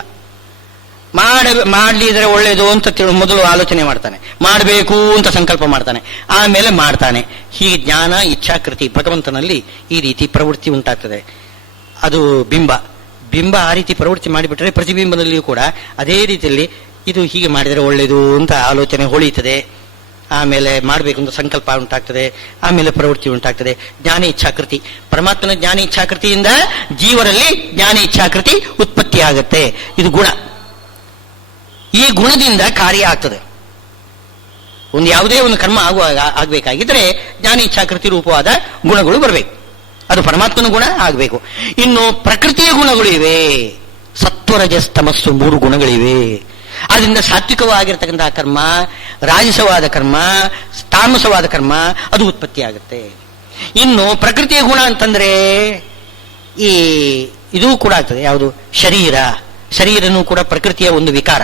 ಮಾಡಲಿದ್ರೆ ಒಳ್ಳೇದು ಅಂತ ಮೊದಲು ಆಲೋಚನೆ ಮಾಡ್ತಾನೆ, ಮಾಡಬೇಕು ಅಂತ ಸಂಕಲ್ಪ ಮಾಡ್ತಾನೆ, ಆಮೇಲೆ ಮಾಡ್ತಾನೆ. ಹೀಗೆ ಜ್ಞಾನ ಇಚ್ಛಾ ಕೃತಿ ಭಗವಂತನಲ್ಲಿ ಈ ರೀತಿ ಪ್ರವೃತ್ತಿ ಉಂಟಾಗ್ತದೆ. ಅದು ಬಿಂಬ ಆ ರೀತಿ ಪ್ರವೃತ್ತಿ ಮಾಡಿಬಿಟ್ರೆ ಪ್ರತಿಬಿಂಬದಲ್ಲಿಯೂ ಕೂಡ ಅದೇ ರೀತಿಯಲ್ಲಿ ಇದು ಹೀಗೆ ಮಾಡಿದರೆ ಒಳ್ಳೇದು ಅಂತ ಆಲೋಚನೆ ಹೊಳೆಯುತ್ತದೆ. ಆಮೇಲೆ ಮಾಡಬೇಕು ಅಂತ ಸಂಕಲ್ಪ ಉಂಟಾಗ್ತದೆ, ಆಮೇಲೆ ಪ್ರವೃತ್ತಿ ಉಂಟಾಗ್ತದೆ. ಜ್ಞಾನ ಇಚ್ಛಾಕೃತಿ, ಪರಮಾತ್ಮನ ಜ್ಞಾನ ಇಚ್ಛಾಕೃತಿಯಿಂದ ಜೀವರಲ್ಲಿ ಜ್ಞಾನ ಇಚ್ಛಾಕೃತಿ ಉತ್ಪತ್ತಿ ಆಗುತ್ತೆ. ಇದು ಗುಣ. ಈ ಗುಣದಿಂದ ಕಾರ್ಯ ಆಗ್ತದೆ. ಒಂದು ಯಾವುದೇ ಒಂದು ಕರ್ಮ ಆಗ್ಬೇಕಾಗಿದ್ರೆ ಜ್ಞಾನ ಇಚ್ಛಾಕೃತಿ ರೂಪವಾದ ಗುಣಗಳು ಬರಬೇಕು. ಅದು ಪರಮಾತ್ಮನ ಗುಣ ಆಗಬೇಕು. ಇನ್ನು ಪ್ರಕೃತಿಯ ಗುಣಗಳು ಇವೆ, ಸತ್ವರಜಸ್ತಮಸ್ಸು 3 ಗುಣಗಳಿವೆ. ಅದರಿಂದ ಸಾತ್ವಿಕವಾಗಿರ್ತಕ್ಕಂತಹ ಕರ್ಮ, ರಾಜಸವಾದ ಕರ್ಮ, ತಾಮಸವಾದ ಕರ್ಮ ಅದು ಉತ್ಪತ್ತಿ ಆಗುತ್ತೆ. ಇನ್ನು ಪ್ರಕೃತಿಯ ಗುಣ ಅಂತಂದ್ರೆ ಇದು ಕೂಡ ಆಗ್ತದೆ. ಯಾವುದು? ಶರೀರನೂ ಕೂಡ ಪ್ರಕೃತಿಯ ಒಂದು ವಿಕಾರ.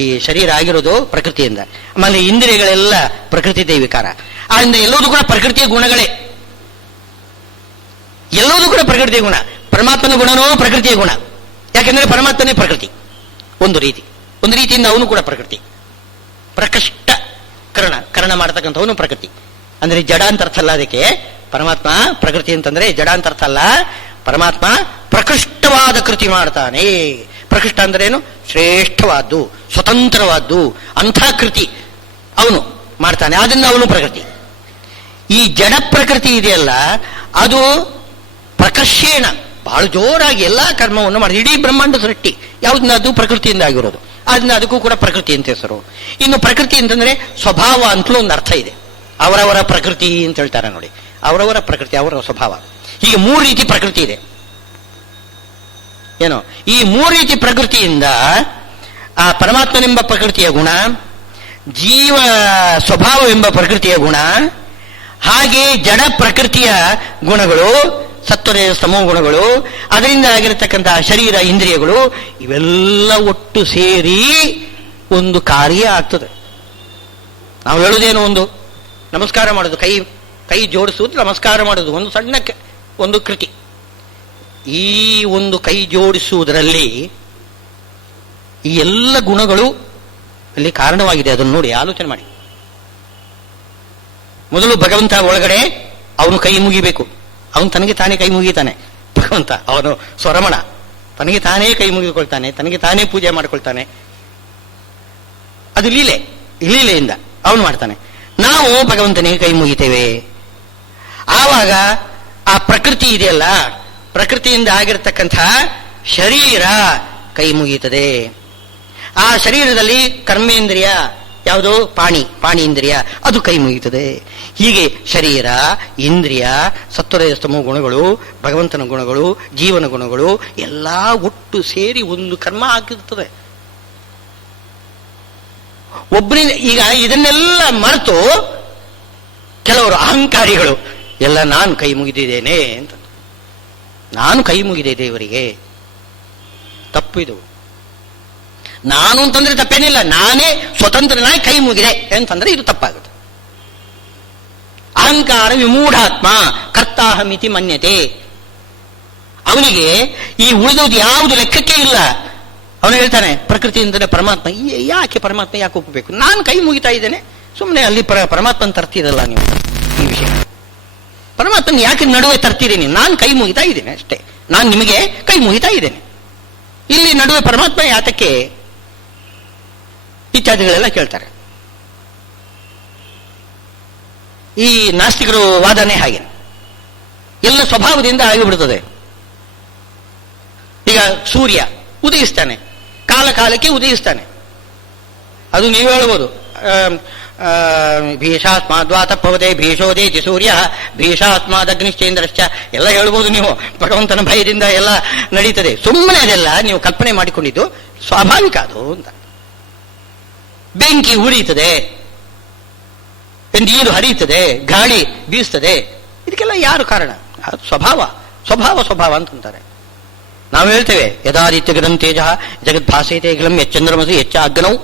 ಈ ಶರೀರ ಆಗಿರೋದು ಪ್ರಕೃತಿಯಿಂದ, ಆಮೇಲೆ ಇಂದ್ರಿಯಗಳೆಲ್ಲ ಪ್ರಕೃತಿಯ ವಿಕಾರ. ಆದ್ರಿಂದ ಎಲ್ಲವೂ ಕೂಡ ಪ್ರಕೃತಿಯ ಗುಣಗಳೇ, ಎಲ್ಲವೂ ಕೂಡ ಪ್ರಕೃತಿಯ ಗುಣ. ಪರಮಾತ್ಮನ ಗುಣನೋ ಪ್ರಕೃತಿಯ ಗುಣ. ಯಾಕೆಂದ್ರೆ ಪರಮಾತ್ಮನೇ ಪ್ರಕೃತಿ. ಒಂದು ರೀತಿಯಿಂದ ಅವನು ಕೂಡ ಪ್ರಕೃತಿ. ಪ್ರಕೃಷ್ಟ ಕರ್ಣ ಮಾಡತಕ್ಕಂಥವನು ಪ್ರಕೃತಿ. ಅಂದ್ರೆ ಜಡ ಅಂತ ಅರ್ಥ ಅಲ್ಲ. ಅದಕ್ಕೆ ಪರಮಾತ್ಮ ಪ್ರಕೃತಿ ಅಂತಂದ್ರೆ ಜಡ ಅಂತ ಅರ್ಥ ಅಲ್ಲ. ಪರಮಾತ್ಮ ಪ್ರಕೃಷ್ಟವಾದ ಕೃತಿ ಮಾಡ್ತಾನೆ. ಪ್ರಕೃಷ್ಟ ಅಂದ್ರೆ ಏನು? ಶ್ರೇಷ್ಠವಾದ್ದು, ಸ್ವತಂತ್ರವಾದ್ದು, ಅಂಥ ಕೃತಿ ಅವನು ಮಾಡ್ತಾನೆ. ಆದ್ರಿಂದ ಅವನು ಪ್ರಕೃತಿ. ಈ ಜಡ ಪ್ರಕೃತಿ ಇದೆಯಲ್ಲ, ಅದು ಪ್ರಕರ್ಷೇಣ ಬಹಳ ಜೋರಾಗಿ ಎಲ್ಲಾ ಕರ್ಮವನ್ನು ಮಾಡಿದೆ. ಇಡೀ ಬ್ರಹ್ಮಾಂಡ ಸೃಷ್ಟಿ ಯಾವುದನ್ನ? ಅದು ಪ್ರಕೃತಿಯಿಂದ ಆಗಿರೋದು. ಅದನ್ನ ಅದಕ್ಕೂ ಕೂಡ ಪ್ರಕೃತಿ ಅಂತ ಹೆಸರು. ಇನ್ನು ಪ್ರಕೃತಿ ಅಂತಂದ್ರೆ ಸ್ವಭಾವ ಅಂತಲೂ ಒಂದು ಅರ್ಥ ಇದೆ. ಅವರವರ ಪ್ರಕೃತಿ ಅಂತ ಹೇಳ್ತಾರೆ ನೋಡಿ. ಅವರವರ ಪ್ರಕೃತಿ, ಅವರ ಸ್ವಭಾವ. ಹೀಗೆ 3 ರೀತಿ ಪ್ರಕೃತಿ ಇದೆ. ಏನೋ ಈ 3 ರೀತಿ ಪ್ರಕೃತಿಯಿಂದ ಆ ಪರಮಾತ್ಮನೆಂಬ ಪ್ರಕೃತಿಯ ಗುಣ, ಜೀವ ಸ್ವಭಾವವೆಂಬ ಪ್ರಕೃತಿಯ ಗುಣ, ಹಾಗೆ ಜಡ ಪ್ರಕೃತಿಯ ಗುಣಗಳು, ಸತ್ವದ ಸ್ತಮೋ ಗುಣಗಳು, ಅದರಿಂದ ಆಗಿರತಕ್ಕಂತಹ ಶರೀರ ಇಂದ್ರಿಯಗಳು, ಇವೆಲ್ಲ ಒಟ್ಟು ಸೇರಿ ಒಂದು ಕಾರ್ಯ ಆಗ್ತದೆ. ನಾವು ಹೇಳುವುದೇನು? ಒಂದು ನಮಸ್ಕಾರ ಮಾಡೋದು, ಕೈ ಜೋಡಿಸುವುದು, ನಮಸ್ಕಾರ ಮಾಡೋದು ಒಂದು ಸಣ್ಣ ಒಂದು ಕೃತಿ. ಈ ಒಂದು ಕೈ ಜೋಡಿಸುವುದರಲ್ಲಿ ಈ ಎಲ್ಲ ಗುಣಗಳು ಅಲ್ಲಿ ಕಾರಣವಾಗಿದೆ. ಅದನ್ನು ನೋಡಿ ಆಲೋಚನೆ ಮಾಡಿ. ಮೊದಲು ಭಗವಂತ ಒಳಗಡೆ ಅವನು ಕೈ ಮುಗಿಬೇಕು. ಅವನು ತನಗೆ ತಾನೇ ಕೈ ಮುಗಿತಾನೆ. ಭಗವಂತ ಅವನು ಸ್ವರಮಣ, ತನಗೆ ತಾನೇ ಕೈ ಮುಗಿದುಕೊಳ್ತಾನೆ, ತನಗೆ ತಾನೇ ಪೂಜೆ ಮಾಡಿಕೊಳ್ತಾನೆ. ಅದು ಲೀಲೆ, ಲೀಲೆಯಿಂದ ಅವನು ಮಾಡ್ತಾನೆ. ನಾವು ಭಗವಂತನಿಗೆ ಕೈ ಮುಗಿತೇವೆ. ಆವಾಗ ಆ ಪ್ರಕೃತಿ ಇದೆಯಲ್ಲ, ಪ್ರಕೃತಿಯಿಂದ ಆಗಿರತಕ್ಕಂಥ ಶರೀರ ಕೈ ಮುಗೀತದೆ. ಆ ಶರೀರದಲ್ಲಿ ಕರ್ಮೇಂದ್ರಿಯ ಯಾವುದು? ಪಾಣೀಂದ್ರಿಯ, ಅದು ಕೈ ಮುಗೀತದೆ. ಹೀಗೆ ಶರೀರ, ಇಂದ್ರಿಯ, ಸತ್ವರಜಸ್ತಮ ಗುಣಗಳು, ಭಗವಂತನ ಗುಣಗಳು, ಜೀವನ ಗುಣಗಳು ಎಲ್ಲ ಒಟ್ಟು ಸೇರಿ ಒಂದು ಕರ್ಮ ಆಗಿರ್ತದೆ. ಒಬ್ಬನಿಂದ ಈಗ ಇದನ್ನೆಲ್ಲ ಮರೆತು ಕೆಲವರು ಅಹಂಕಾರಿಗಳು ಎಲ್ಲ ನಾನು ಕೈ ಮುಗಿದಿದ್ದೇನೆ ಅಂತ, ನಾನು ಕೈ ಮುಗಿದೆ ದೇವರಿಗೆ. ತಪ್ಪಿದು. ನಾನು ಅಂತಂದ್ರೆ ತಪ್ಪೇನಿಲ್ಲ, ನಾನೇ ಸ್ವತಂತ್ರನಾಗಿ ಕೈ ಮುಗಿದೆ ಅಂತಂದ್ರೆ ಇದು ತಪ್ಪಾಗುತ್ತೆ. ಅಹಂಕಾರ ವಿಮೂಢಾತ್ಮ ಕರ್ತಾಹಮಿತಿ ಮನ್ಯತೆ. ಅವನಿಗೆ ಈ ಉಳಿದೋದು ಯಾವುದು ಲೆಕ್ಕಕ್ಕೆ ಇಲ್ಲ. ಅವನು ಹೇಳ್ತಾನೆ ಪ್ರಕೃತಿಯಿಂದಲೇ ಪರಮಾತ್ಮ, ಯಾಕೆ ಪರಮಾತ್ಮ ಯಾಕೆ ಒಪ್ಪಬೇಕು? ನಾನು ಕೈ ಮುಗಿತಾ ಇದ್ದೇನೆ, ಸುಮ್ಮನೆ ಅಲ್ಲಿ ಪರಮಾತ್ಮನ ತರ್ತಿರಲ್ಲ ನೀವು. ಈ ವಿಷಯ ಪರಮಾತ್ಮನ ಯಾಕೆ ನಡುವೆ ತರ್ತೀರಿ ನೀವು? ನಾನು ಕೈ ಮುಗಿತಾ ಇದ್ದೇನೆ ಅಷ್ಟೇ, ನಾನು ನಿಮಗೆ ಕೈ ಮುಗಿತಾ ಇದ್ದೇನೆ, ಇಲ್ಲಿ ನಡುವೆ ಪರಮಾತ್ಮ ಯಾತಕ್ಕೆ? ಇತ್ಯಾದಿಗಳೆಲ್ಲ ಕೇಳ್ತಾರೆ. ಈ ನಾಸ್ತಿಕರು ವಾದನೆ ಹಾಗೆ, ಎಲ್ಲ ಸ್ವಭಾವದಿಂದ ಆಗಿಬಿಡುತ್ತದೆ. ಈಗ ಸೂರ್ಯ ಉದಯಿಸ್ತಾನೆ, ಕಾಲಕ್ಕೆ ಉದಯಿಸ್ತಾನೆ. ಅದು ನೀವು ಹೇಳ್ಬೋದು, ಭೀಷಾತ್ಮಾದ್ವಾತಪ್ಪವದೆ ಭೀಷೋದೇತಿ ಸೂರ್ಯ ಭೀಷಾತ್ಮಾದಗ್ನಿಶ್ಚೇಂದ್ರಶ್ಚ ಎಲ್ಲ ಹೇಳ್ಬೋದು ನೀವು. ಭಗವಂತನ ಭಯದಿಂದ ಎಲ್ಲ ನಡೀತದೆ. ಸುಮ್ಮನೆ ಅದೆಲ್ಲ ನೀವು ಕಲ್ಪನೆ ಮಾಡಿಕೊಂಡಿದ್ದು ಸ್ವಾಭಾವಿಕ ಅದು ಅಂತ. ಬೆಂಕಿ ಉರಿಯುತ್ತದೆ, ನೀರು ಹರಿಯುತ್ತದೆ, ಗಾಳಿ ಬೀಸ್ತದೆ, ಇದಕ್ಕೆಲ್ಲ ಯಾರು ಕಾರಣ? ಅದು ಸ್ವಭಾವ ಅಂತಂತಾರೆ. ನಾವು ಹೇಳ್ತೇವೆ ಯದಾದಿತ್ಯ ಗದಂ ತೇಜ ಜಗದ್ಭಾಸೇತೆ ಗಿಲಂ ಯಚ್ಚಂದ್ರಮಸಿ ಯಚ್ಚ ಅಗ್ನೌ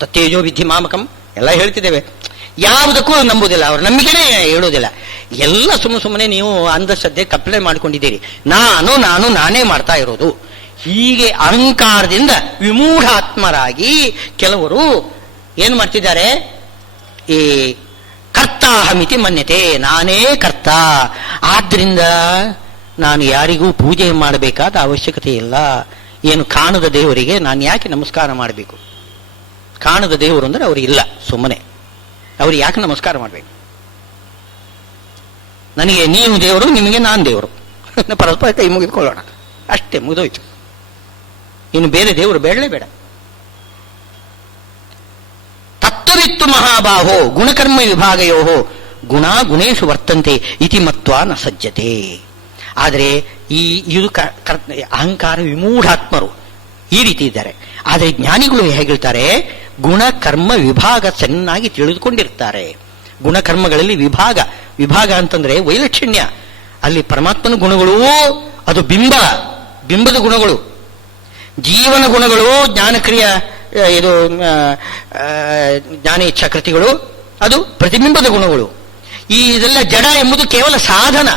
ತತ್ತೇಜೋ ವಿಧಿ ಮಾಮಕಂ ಎಲ್ಲ ಹೇಳ್ತಿದ್ದೇವೆ. ಯಾವುದಕ್ಕೂ ನಂಬುದಿಲ್ಲ, ಅವ್ರ ನಂಬಿಕೆನೇ ಹೇಳೋದಿಲ್ಲ. ಎಲ್ಲ ಸುಮ್ಮನೆ ನೀವು ಅಂಧಶ್ರದ್ಧೆ ಕಲ್ಪನೆ ಮಾಡಿಕೊಂಡಿದ್ದೀರಿ. ನಾನೇ ಮಾಡ್ತಾ ಇರೋದು. ಹೀಗೆ ಅಹಂಕಾರದಿಂದ ವಿಮೂಢಾತ್ಮರಾಗಿ ಕೆಲವರು ಏನು ಮಾಡ್ತಿದ್ದಾರೆ? ಈ ಕರ್ತಾಹಮಿತಿ ಮನ್ಯತೆ, ನಾನೇ ಕರ್ತ, ಆದ್ರಿಂದ ನಾನು ಯಾರಿಗೂ ಪೂಜೆ ಮಾಡಬೇಕಾದ ಅವಶ್ಯಕತೆ ಇಲ್ಲ. ಏನು ಕಾಣದ ದೇವರಿಗೆ ನಾನು ಯಾಕೆ ನಮಸ್ಕಾರ ಮಾಡಬೇಕು? ಕಾಣದ ದೇವರು ಅಂದ್ರೆ ಅವರು ಇಲ್ಲ, ಸುಮ್ಮನೆ ಅವ್ರಿಗೆ ಯಾಕೆ ನಮಸ್ಕಾರ ಮಾಡಬೇಕು? ನನಗೆ ನೀವು ದೇವರು, ನಿಮಗೆ ನಾನು ದೇವರು, ಪರಸ್ಪರ ಕೈ ಮುಗಿದುಕೊಳ್ಳೋಣ ಅಷ್ಟೇ, ಮುಗಿದೋಯ್ತು. ಇನ್ನು ಬೇರೆ ದೇವರು ಬೇಡಲೇ ಬೇಡ. ತತ್ವವಿತ್ತು ಮಹಾಬಾಹೋ ಗುಣಕರ್ಮ ವಿಭಾಗಯೋ ಗುಣ ಗುಣೇಶು ವರ್ತಂತೆ ಇತಿ ಮತ್ವ ನ ಸಜ್ಜತೆ. ಆದರೆ ಇದು ಅಹಂಕಾರ ವಿಮೂಢಾತ್ಮರು ಈ ರೀತಿ ಇದ್ದಾರೆ. ಆದರೆ ಜ್ಞಾನಿಗಳು ಹೇಗಿರ್ತಾರೆ? ಗುಣಕರ್ಮ ವಿಭಾಗ ಚೆನ್ನಾಗಿ ತಿಳಿದುಕೊಂಡಿರ್ತಾರೆ. ಗುಣಕರ್ಮಗಳಲ್ಲಿ ವಿಭಾಗ ಅಂತಂದ್ರೆ ವೈಲಕ್ಷಣ್ಯ. ಅಲ್ಲಿ ಪರಮಾತ್ಮನ ಗುಣಗಳು ಅದು ಬಿಂಬದ ಗುಣಗಳು, ಜೀವನ ಗುಣಗಳು, ಜ್ಞಾನಕ್ರಿಯ ಇದು ಜ್ಞಾನ ಇಚ್ಛಾಕೃತಿಗಳು ಅದು ಪ್ರತಿಬಿಂಬದ ಗುಣಗಳು. ಇದೆಲ್ಲ ಜಡ ಎಂಬುದು ಕೇವಲ ಸಾಧನ.